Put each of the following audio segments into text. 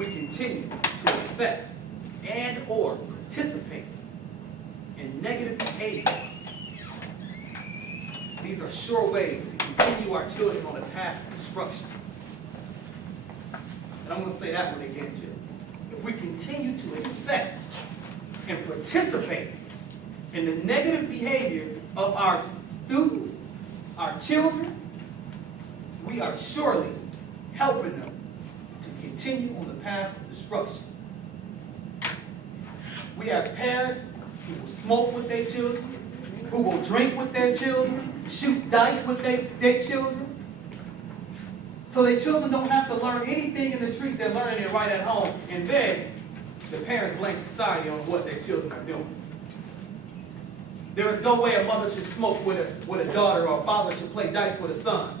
we continue to accept and or participate in negative behavior, these are sure ways to continue our children on a path of destruction. And I'm going to say that one again too. If we continue to accept and participate in the negative behavior of our students, our children, we are surely helping them to continue on the path of destruction. We have parents who will smoke with their children, who will drink with their children, shoot dice with their children. So their children don't have to learn anything in the streets, they're learning it right at home. And then the parents blame society on what their children are doing. There is no way a mother should smoke with a daughter, or a father should play dice with a son.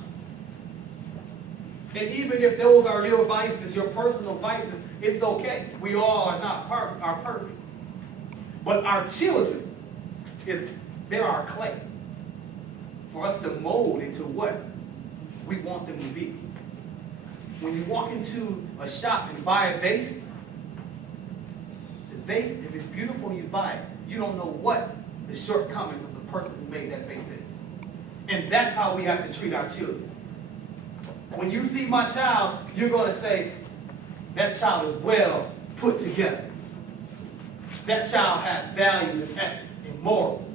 And even if those are your vices, your personal vices, it's okay. We all are not perfect. But our children, they're our clay for us to mold into what we want them to be. When you walk into a shop and buy a vase, the vase, if it's beautiful, you buy it. You don't know what the shortcomings of the person who made that vase is. And that's how we have to treat our children. When you see my child, you're going to say, that child is well put together. That child has values and ethics and morals.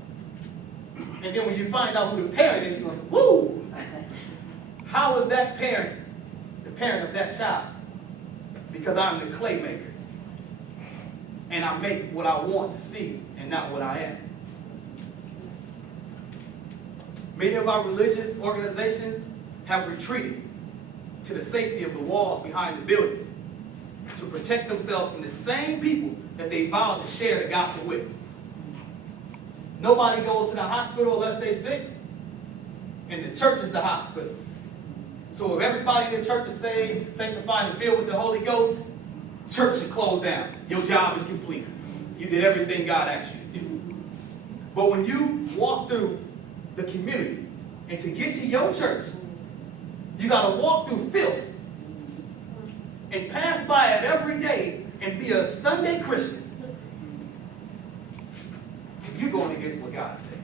And then when you find out who the parent is, you're going to say, woo! How is that parent the parent of that child? Because I'm the clay maker. And I make what I want to see and not what I am. Many of our religious organizations have retreated to the safety of the walls behind the buildings to protect themselves from the same people that they vowed to share the gospel with. Nobody goes to the hospital unless they're sick, and the church is the hospital. So if everybody in the church is saved, sanctified, and filled with the Holy Ghost, church should close down. Your job is complete. You did everything God asked you to do. But when you walk through the community, and to get to your church, you got to walk through filth and pass by it every day and be a Sunday Christian. You're going against what God said.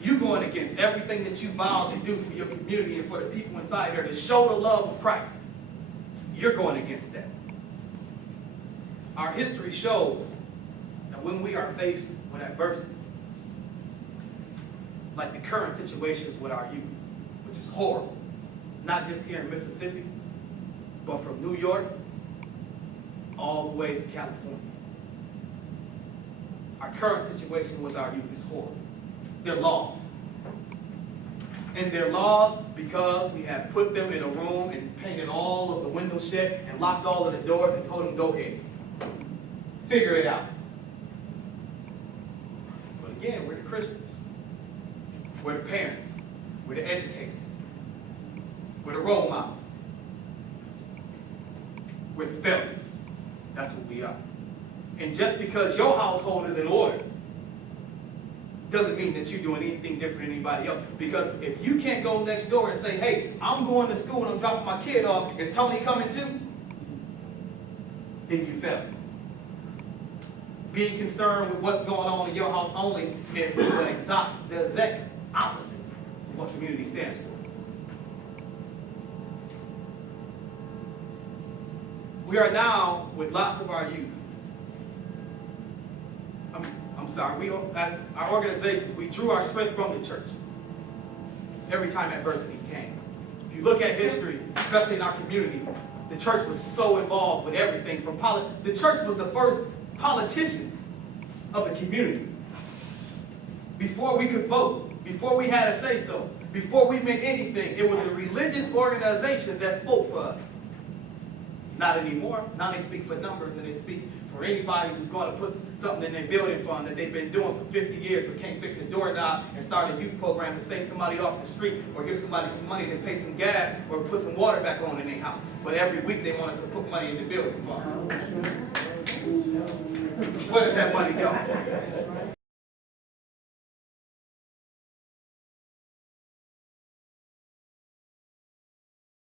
You're going against everything that you vowed to do for your community and for the people inside there to show the love of Christ. You're going against that. Our history shows that when we are faced with adversity, like the current situations with our youth, which is horrible, not just here in Mississippi, but from New York all the way to California. Our current situation with our youth is horrible. They're lost. And they're lost because we have put them in a room and painted all of the windows shut and locked all of the doors and told them, go ahead. Figure it out. But again, we're the Christians. We're the parents. We're the educators. We're the role models. We're the failures. That's what we are. And just because your household is in order doesn't mean that you're doing anything different than anybody else. Because if you can't go next door and say, hey, I'm going to school and I'm dropping my kid off, is Tony coming too? Then you fail. Being concerned with what's going on in your house only is the exact opposite of what community stands for. We are now, with lots of our youth, at our organizations, we drew our strength from the church every time adversity came. If you look at history, especially in our community, the church was so involved with everything from the church was the first politicians of the communities. Before we could vote, before we had a say-so, before we meant anything, it was the religious organizations that spoke for us. Not anymore. Now they speak for numbers and they speak for anybody who's going to put something in their building fund that they've been doing for 50 years but can't fix a doorknob and start a youth program to save somebody off the street or give somebody some money to pay some gas or put some water back on in their house. But every week they want us to put money in the building fund. Where does that money go?